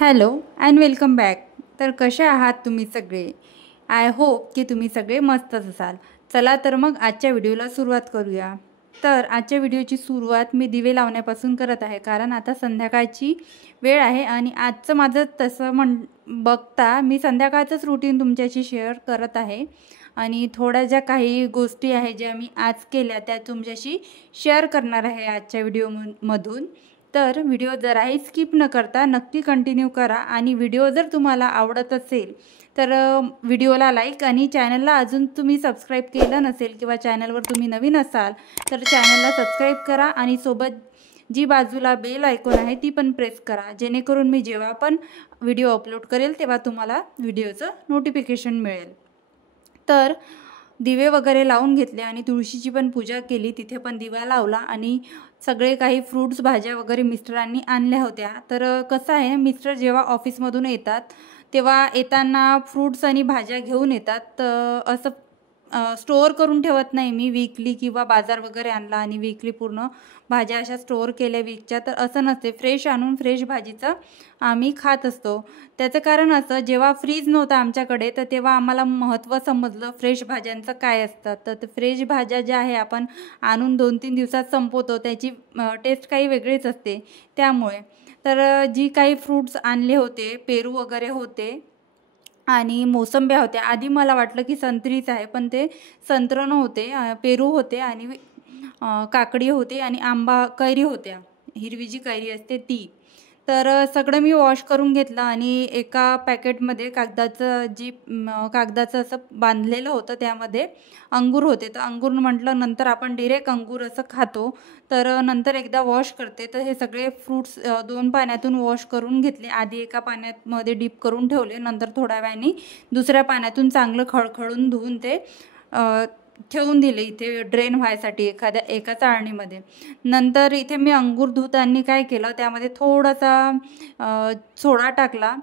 Hello and welcome back. तर कसे आहात तुम्ही सगळे? आय होप की तुम्ही सगळे मस्तच असाल. चला तर मग आजच्या व्हिडिओला सुरुवात करूया. तर आजच्या व्हिडिओची सुरुवात मी दिवे लावण्यापासून करत आहे, कारण आता संध्याकाळची वेळ आहे आणि आजचं माझं तसं बघता मी संध्याकाळचंच रुटीन तुमच्याशी शेअर करत आहे. आणि थोड्या ज्या काही गोष्टी आहेत ज्या मी आज केल्या त्या तुमच्याशी शेअर करणार आहे आजच्या व्हिडिओमधून. तर व्हिडिओ जराही स्किप न करता नक्की कंटिन्यू करा. आणि व्हिडिओ जर तुम्हाला आवडत असेल तर व्हिडिओला लाईक आणि चॅनलला अजून तुम्ही सबस्क्राईब केलं नसेल किंवा चॅनलवर तुम्ही नवीन असाल तर चॅनलला सबस्क्राईब करा आणि सोबत जी बाजूला बेल आयकॉन आहे ती पण प्रेस करा, जेणेकरून मी जेव्हा पण व्हिडिओ अपलोड करेल तेव्हा तुम्हाला व्हिडिओचं नोटिफिकेशन मिळेल. तर दिवे वगैरे लावून घेतले आणि तुळशीची पण पूजा केली, तिथे पण दिवा लावला आणि सगळे काही फ्रूट्स भाज्या वगैरे मिस्टरांनी आणल्या होत्या. तर कसं आहे, मिस्टर जेव्हा ऑफिसमधून येतात तेव्हा येताना फ्रूट्स आणि भाज्या घेऊन येतात. असं स्टोअर करून ठेवत नाही मी वीकली, किंवा बाजार वगैरे आणला आणि वीकली पूर्ण भाज्या अशा स्टोअर केल्या वीकच्या, तर असं नसते. फ्रेश आणून फ्रेश भाजीचं आम्ही खात असतो. त्याचं कारण असं, जेव्हा फ्रीज नव्हतं आमच्याकडे तर तेव्हा आम्हाला महत्त्व समजलं फ्रेश भाज्यांचं काय असतं. तर फ्रेश भाज्या ज्या आहे आपण आणून 2-3 दिवसात संपवतो, त्याची टेस्ट काही वेगळीच असते. त्यामुळे तर जी काही फ्रूट्स आणले होते, पेरू वगैरे होते आणि मोसंब्या होत्या. आधी मला वाटलं की संत्रीच आहे, पण ते संत्र नव्हते, पेरू होते आणि काकडी होती आणि आंबा कैरी होत्या, हिरवी जी कैरी असते ती. तर सगळं मी वॉश करून घेतलं आणि एका पॅकेटमध्ये कागदाचं असं बांधलेलं होतं, त्यामध्ये अंगूर होते. तर अंगूर म्हटलं नंतर आपण डिरेक्ट अंगूर असं खातो, तर नंतर एकदा वॉश करते. तर हे सगळे फ्रूट्स 2 पाण्यातून वॉश करून घेतले. आधी एका पाण्यामध्ये डीप करून ठेवले, नंतर थोड्या वेळाने दुसऱ्या पाण्यातून चांगलं खळखळून धुवून ते ठेवून दिले इथे ड्रेन व्हायसाठी एका चाळणीमध्ये. नंतर इथे मी अंगूर धुताना काय केलं, त्यामध्ये थोडासा सोडा टाकला.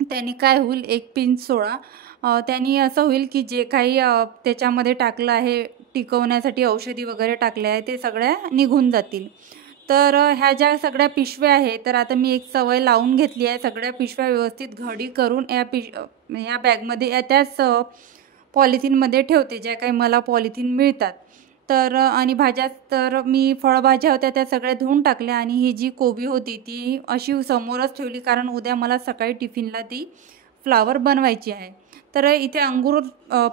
त्याने काय होईल, 1 पिंच सोडा, त्यांनी असं होईल की जे काही त्याच्यामध्ये टाकलं आहे, टिकवण्यासाठी औषधी वगैरे टाकले आहे, ते सगळ्या निघून जातील. तर ह्या ज्या सगळ्या पिशव्या आहे, तर आता मी एक सवय लावून घेतली आहे, सगळ्या पिशव्या व्यवस्थित घडी करून या बॅगमध्ये त्याच पॉलिथिनमध्ये ठेवते, ज्या काही मला पॉलिथिन मिळतात. तर आणि भाज्या, तर मी फळभाज्या होत्या त्या सगळ्या धुवून टाकल्या आणि ही जी कोबी होती ती अशी समोरच ठेवली, कारण उद्या मला सकाळी टिफिनला ती फ्लावर बनवायची आहे. तर इथे अंगूर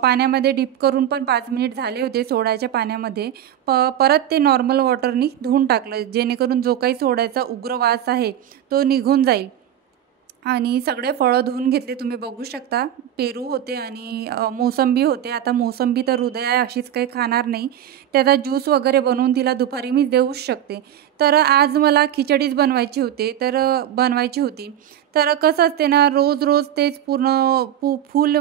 पाण्यामध्ये डीप करून पण 5 मिनिट झाले होते सोड्याच्या पाण्यामध्ये. परत ते नॉर्मल वॉटरनी धुवून टाकलं, जेणेकरून जो काही सोड्याचा उग्र वास आहे तो निघून जाईल. आणि सगळे फळं धुवून घेतले, तुम्ही बघू शकता. पेरू होते आणि मोसंबी होते. आता मोसंबी तर हृदया अशीच काही खाणार नाही, त्याचा ज्यूस वगैरे बनवून तिला दुपारी मी देऊच शकते. तर आज मला खिचडीच बनवायची होती. तर कसं असते ना, रोज रोज तेच पूर्ण फुल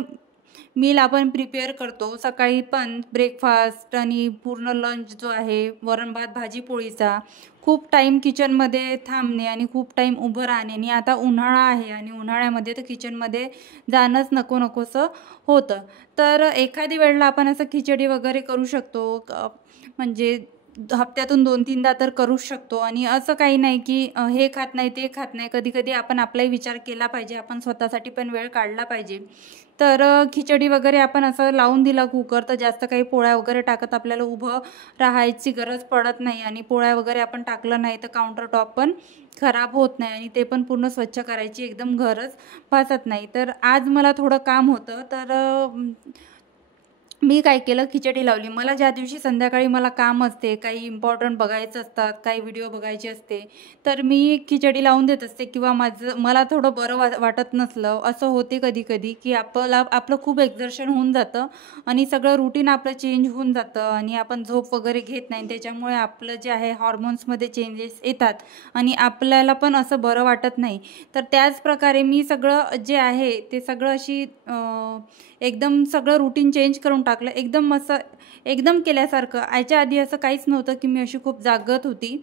मील आपण प्रिपेअर करतो. सकाळी पण ब्रेकफास्ट आणि पूर्ण लंच जो आहे, वरण भात भाजी पोळीचा, खूप टाईम किचनमध्ये थांबणे आणि खूप टाईम उभं राहणे. आणि आता उन्हाळा आहे आणि उन्हाळ्यामध्ये तर किचनमध्ये जाणंच नकोसं होतं. तर एखादी वेळेला आपण असं खिचडी वगैरे करू शकतो, म्हणजे हप्त्यातून 2-3दा तर करूच शकतो. आणि असं काही नाही की हे खात नाही ते खात नाही. कधी कधी आपण आपलाही विचार केला पाहिजे, आपण स्वतःसाठी पण वेळ काढला पाहिजे. तर खिचडी वगैरे आपण असं लावून दिला कुकर, तर जास्त काही पोळ्या वगैरे टाकत आपल्याला उभं राहायची गरज पडत नाही. आणि पोळ्या वगैरे आपण टाकलं नाही तर काउंटर टॉप पण खराब होत नाही आणि ते पण पूर्ण स्वच्छ करायची एकदम गरज भासत नाही. तर आज मला थोडं काम होतं, तर मी काय केलं, खिचडी लावली. मला ज्या दिवशी संध्याकाळी मला काम असते, काही इम्पॉर्टंट बघायचं असतात, काही व्हिडिओ बघायचे असते, तर मी खिचडी लावून देत असते. किंवा मला थोडं बरं वाटत नसलं, असं होते कधी कधी की आपलं खूप एक्झर्शन होऊन जातं आणि सगळं रुटीन आपलं चेंज होऊन जातं आणि आपण झोप वगैरे घेत नाही. त्याच्यामुळे आपलं जे आहे हॉर्मोन्समध्ये चेंजेस येतात आणि आपल्याला पण असं बरं वाटत नाही. तर त्याच प्रकारे मी सगळं जे आहे ते सगळं अशी एकदम सगळं रुटीन चेंज करून टाकलं, एकदम केल्यासारखं. याच्या आधी असं काहीच नव्हतं की मी अशी खूप जागत होती.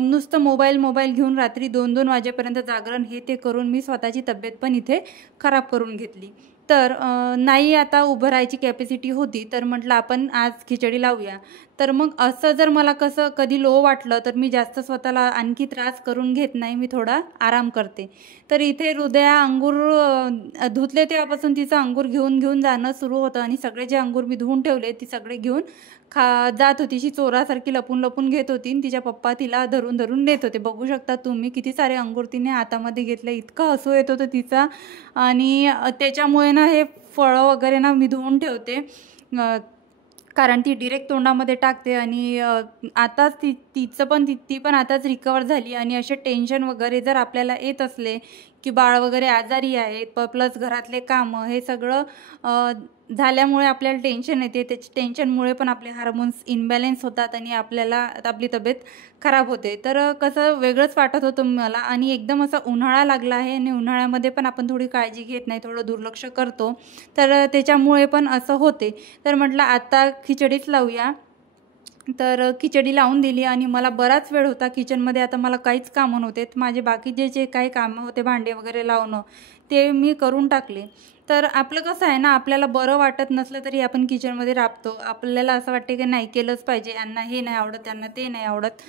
नुसतं मोबाईल घेऊन रात्री 2-2 वाजेपर्यंत जागरण हे ते करून मी स्वतःची तब्येत पण इथे खराब करून घेतली. तर नाही आता उभं राहायची कॅपॅसिटी होती, तर म्हटलं आपण आज खिचडी लावूया. तर मग असं जर मला कसं कधी लो वाटलं तर मी जास्त स्वतःला आणखी त्रास करून घेत नाही, मी थोडा आराम करते. तर इथे हृदया अंगूर धुतले तेव्हापासून तिचं अंगूर घेऊन जाणं सुरू होतं आणि सगळे जे अंगूर मी धुवून ठेवले ती सगळे घेऊन जात होती. अशी चोरासारखी लपून घेत होती आणि तिच्या पप्पा तिला धरून नेत होते. बघू शकता तुम्ही किती सारे अंगूर तिने हातामध्ये घेतले. इतकं हसू येत होतं तिचा. आणि त्याच्यामुळे ना हे फळं वगैरे ना मी धुवून ठेवते, कारण ती डिरेक्ट तोंडामध्ये टाकते. आणि आताच ती पण आताच रिकवर झाली. आणि असे टेन्शन वगैरे जर आपल्याला येत असले की बाळ वगैरे आजारी आहेत, प्लस घरातले कामं, हे सगळं झाल्यामुळे आपल्याला टेन्शन येते. त्याच्या टेन्शनमुळे पण आपले हार्मोन्स इनबॅलेन्स होतात आणि आपली तब्येत खराब होते. तर कसं वेगळंच वाटत होतं मला. आणि एकदम असा उन्हाळा लागला आहे आणि उन्हाळ्यामध्ये पण आपण थोडी काळजी घेत नाही, थोडं दुर्लक्ष करतो, तर त्याच्यामुळे पण असं होते. तर म्हटलं आता खिचडीच लावूया. तर खिचडी लावून दिली आणि मला बराच वेळ होता किचनमध्ये. आता मला काहीच कामं नव्हते. माझे बाकीचे जे काही कामं होते, भांडे वगैरे लावणं, ते मी करून टाकले. तर आपलं कसं आहे ना, आपल्याला बरं वाटत नसलं तरी आपण किचनमध्ये राबतो. आपल्याला असं वाटते की नाही केलंच पाहिजे, यांना हे नाही आवडत, त्यांना ते नाही आवडत.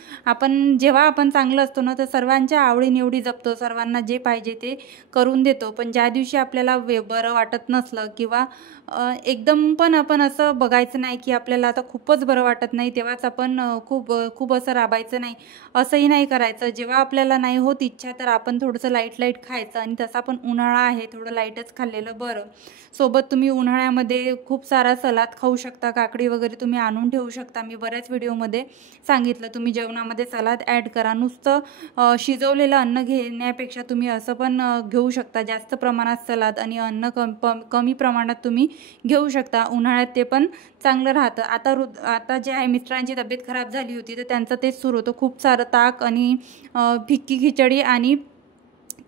जेव्हा आपण चांगलं असतो ना, तर सर्वांच्या आवडीनिवडी जपतो, सर्वांना जे पाहिजे ते करून देतो. पण ज्या दिवशी आपल्याला बरं वाटत नसलं किंवा एकदम पण आपण असं बघायचं नाही की आपल्याला आता खूपच बरं वाटत नाही, तेव्हाच आपण खूप असं राबायचं नाही, असंही नाही करायचं. जेव्हा आपल्याला नाही होत इच्छा, तर आपण थोडंसं लाईट खायचं. आणि तसा पण उन्हाळा आहे, थोडं लाईटच खाल्लेलं बरं. सोबत तुम्ही उन्हाळ्यामध्ये खूप सारा सलाद खाऊ शकता, काकडी वगैरे तुम्ही आणून ठेवू शकता. मी बऱ्याच व्हिडिओमध्ये सांगितलं, तुम्ही जेवणामध्ये सलाद ॲड करा. नुसतं शिजवलेलं अन्न घेण्यापेक्षा तुम्ही असं पण घेऊ शकता, जास्त प्रमाणात सलाद आणि अन्न कमी प्रमाणात तुम्ही घेऊ शकता. उन्हाळ्यात ते पण चांगलं राहतं. आता जे आहे, मिस्टरांची तब्येत खराब झाली होती, तर त्यांचं तेच सुरू होतं, खूप सारं ताक आणि फिक्की खिचडी, आणि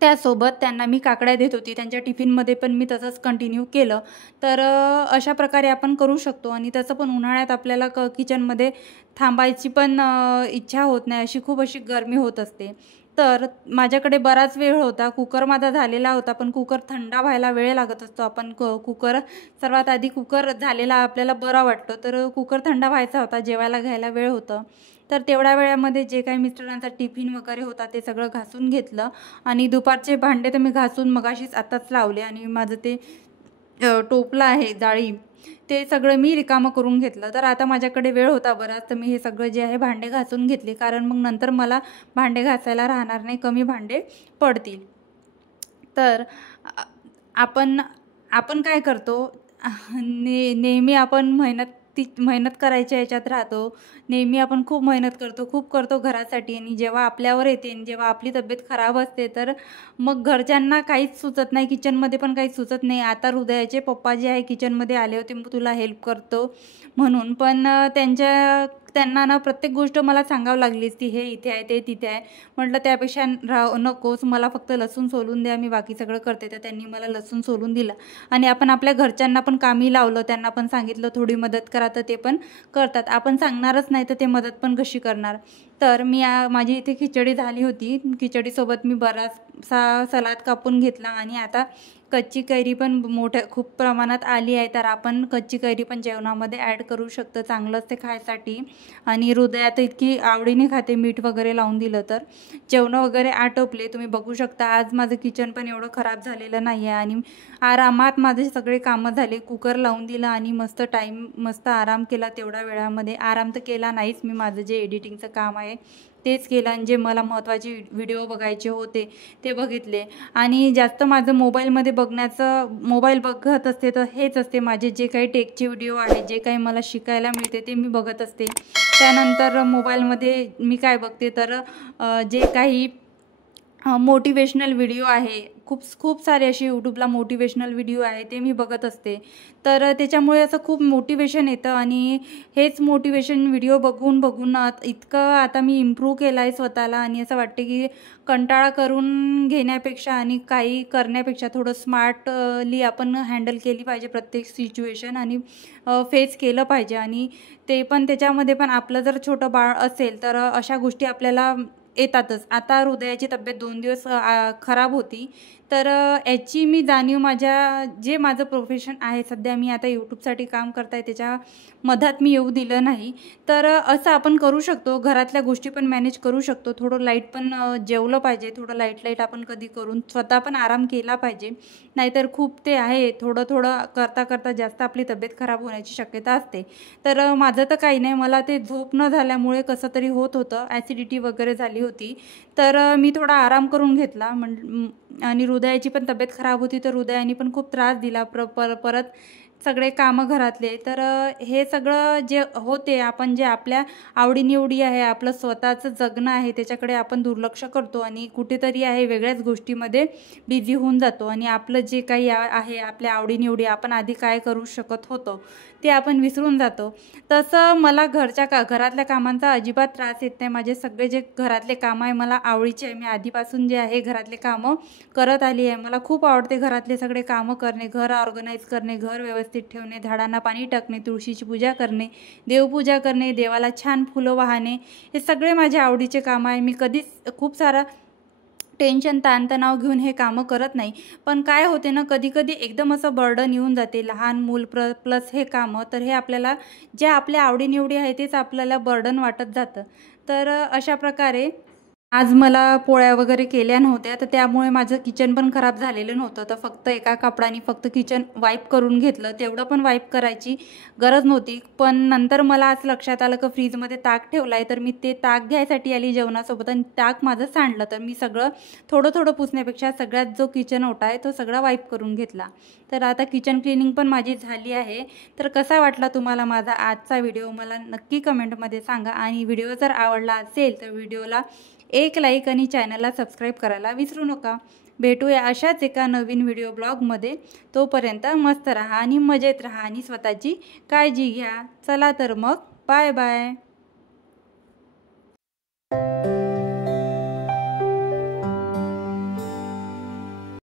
त्यासोबत त्यांना मी काकड्या देत होती. त्यांच्या टिफिनमध्ये पण मी तसंच कंटिन्यू केलं. तर अशा प्रकारे आपण करू शकतो. आणि तसं पण उन्हाळ्यात आपल्याला किचनमध्ये थांबायची पण इच्छा होत नाही, खूप अशी गरमी होत असते. तर माझ्याकडे बराच वेळ होता. कुकर माझा झालेला होता, पण कुकर थंडा व्हायला वेळ लागत असतो. आपण सर्वात आधी कुकर झालेला आपल्याला बरा वाटतो. तर कुकर थंडा व्हायचा होता, जेवायला घ्यायला वेळ होतं. तर तेवढ्या वेळामध्ये जे काही मिस्टरांचा टिफिन वगैरे होता ते सगळं घासून घेतलं. आणि दुपारचे भांडे तर मी घासून मगाशीच आताच लावले. आणि माझं ते टोपलं आहे जाळी, ते सगळं मी रिकामं करून घेतलं. तर आता माझ्याकडे वेळ होता बराच, तर मी हे सगळं जे आहे भांडे घासून घेतले, कारण मग नंतर मला भांडे घासायला राहणार नाही, कमी भांडे पडतील. तर आपण काय करतो, नेहमी आपण मेहनत करायच्या याच्यात राहतो. नेहमी आपण खूप मेहनत करतो घरासाठी. आणि जेव्हा आपल्यावर येते आणि जेव्हा आपली तब्येत खराब असते, तर मग घरच्यांना काहीच सुचत नाही, किचनमध्ये पण काहीच सुचत नाही. आता हृदयाचे पप्पा जे आहे किचनमध्ये आले होते, मग तुला हेल्प करतो म्हणून, पण त्यांना ना प्रत्येक गोष्ट मला सांगावं लागलीच, ती हे इथे आहे, ते तिथे आहे. म्हटलं त्यापेक्षा नकोच, मला फक्त लसूण सोलून द्या, मी बाकी सगळं करते. तर त्यांनी मला लसूण सोलून दिलं. आणि आपण आपल्या घरच्यांना पण कामी लावलं, त्यांना पण सांगितलं थोडी मदत करा, तर ते पण करतात. आपण सांगणारच नाही तर ते मदत पण कशी करणार. तर माझी इथे खिचडी झाली होती. खिचडीसोबत मी बराचसा सलाद कापून घेतला. आणि आता कच्ची कैरी पण खूप प्रमाणात आली आहे, तर आपण कच्ची कैरी पण जेवणामध्ये ॲड करू शकतो, चांगलं असते खायसाठी. आणि हृदयात इतकी आवडीने खाते, मीठ वगैरे लावून दिलं तर. जेवणं वगैरे आटोपले, तुम्ही बघू शकता. आज माझं किचन पण एवढं खराब झालेलं नाही आहे. आणि आरामात माझे सगळे कामं झाले. कुकर लावून दिलं आणि मस्त आराम केला. तेवढ्या वेळामध्ये आराम तर केला नाहीच, मी माझं जे एडिटिंगचं काम आहे तेच केलं. आणि जे मला महत्त्वाचे व्हिडिओ बघायचे होते ते बघितले. आणि जास्त माझं मोबाईल बघत असते तर हेच असते, माझे जे काही टेकचे व्हिडिओ आहे, जे काही मला शिकायला मिळते ते मी बघत असते. त्यानंतर मोबाईलमध्ये मी काय बघते, तर जे काही मोटिवेशनल व्हिडिओ आहे, खूप सारे असे यूट्यूबला मोटिवेशनल व्हिडिओ आहे, ते मी बघत असते. तर त्याच्यामुळे असं खूप मोटिवेशन येतं. आणि हेच मोटिवेशन व्हिडिओ बघून इतकं आता मी इम्प्रूव्ह केलं आहे स्वतःला. आणि असं वाटते की कंटाळा करून घेण्यापेक्षा आणि काही करण्यापेक्षा थोडं स्मार्टली आपण हँडल केली पाहिजे प्रत्येक सिच्युएशन, आणि फेस केलं पाहिजे. आणि ते पण त्याच्यामध्ये पण आपलं जर छोटं बाळ असेल तर अशा गोष्टी आपल्याला येतातच. आता हृदयाची तब्येत 2 दिवस खराब होती, तर याची मी जाणीव जे माझं प्रोफेशन आहे, सध्या मी आता यूट्यूबसाठी काम करत आहे, त्याच्या मधात मी येऊ दिलं नाही. तर असं आपण करू शकतो, घरातल्या गोष्टी पण मॅनेज करू शकतो. थोडं लाईट पण जेवलं पाहिजे, थोडं लाईट आपण कधी करून स्वतः पण आराम केला पाहिजे. नाहीतर खूप ते आहे, थोडं थोडं करता करता जास्त आपली तब्येत खराब होण्याची शक्यता असते. तर माझं तर काही नाही, मला ते झोप न झाल्यामुळे कसं तरी होत होतं, ॲसिडिटी वगैरे झाली होती. तर मी थोडा आराम करून घेतला आणि हृदयाची पण तब्येत खराब होती, तर हृदयाने पण खूप त्रास दिला. परत सगळे कामं घरातले. तर हे सगळं जे होते, आपण जे आपल्या आवडीनिवडी आहे, आपलं स्वतःचं जगणं आहे, त्याच्याकडे आपण दुर्लक्ष करतो आणि कुठेतरी आहे वेगळ्याच गोष्टीमध्ये बिझी होऊन जातो आणि आपलं जे काही आहे, आपल्या आवडीनिवडी आपण आधी काय करू शकत होतो ते आपण विसरून जातो. तसं मला घरातल्या कामांचा अजिबात त्रास येत नाही. माझे सगळे जे घरातले कामं आहे मला आवडीचे आहे. मी आधीपासून जे आहे घरातले कामं करत आली आहे. मला खूप आवडते घरातले सगळे कामं करणे, घर ऑर्गनाईज करणे, घर व्यवस्थित ठेवणे, झाडांना पाणी टाकणे, तुळशीची पूजा करणे, देवपूजा करणे, देवाला छान फुलं वाहणे, हे सगळे माझे आवडीचे कामं आहे. मी कधीच खूप सारा टेन्शन ताणतणाव घेऊन हे कामं करत नाही. पण काय होते ना, कधी कधी एकदम असं बर्डन येऊन जाते, लहान मूल प्लस हे कामं, तर हे आपल्याला ज्या आपल्या आवडीनिवडी आहे तेच आपल्याला बर्डन वाटत जातं. तर अशा प्रकारे आज मला पोळ्या वगैरे केल्या नव्हत्या, तर त्यामुळे माझं किचन पण खराब झालेलं नव्हतं. तर फक्त एका कपडाने फक्त किचन वाईप करून घेतलं. तेवढं पण वाईप करायची गरज नव्हती. पण नंतर मला असं लक्षात आलं की फ्रीजमध्ये ताक ठेवलं आहे, तर मी ते ताक घ्यायसाठी आली जेवणासोबत आणि ताक माझं सांडलं. तर मी सगळं थोडं थोडं पुसण्यापेक्षा सगळ्यात जो किचन ओटा आहे तो सगळा वाईप करून घेतला. तर आता किचन क्लिनिंग पण माझी झाली आहे. तर कसा वाटला तुम्हाला माझा आजचा व्हिडिओ, मला नक्की कमेंटमध्ये सांगा. आणि व्हिडिओ जर आवडला असेल तर व्हिडिओला एक लाईक आणि चॅनलला सबस्क्राईब करायला विसरू नका. भेटूया अशाच एका नवीन व्हिडिओ ब्लॉगमध्ये. तोपर्यंत मस्त राहा आणि मजेत राहा आणि स्वतःची काळजी घ्या. चला तर मग बाय बाय.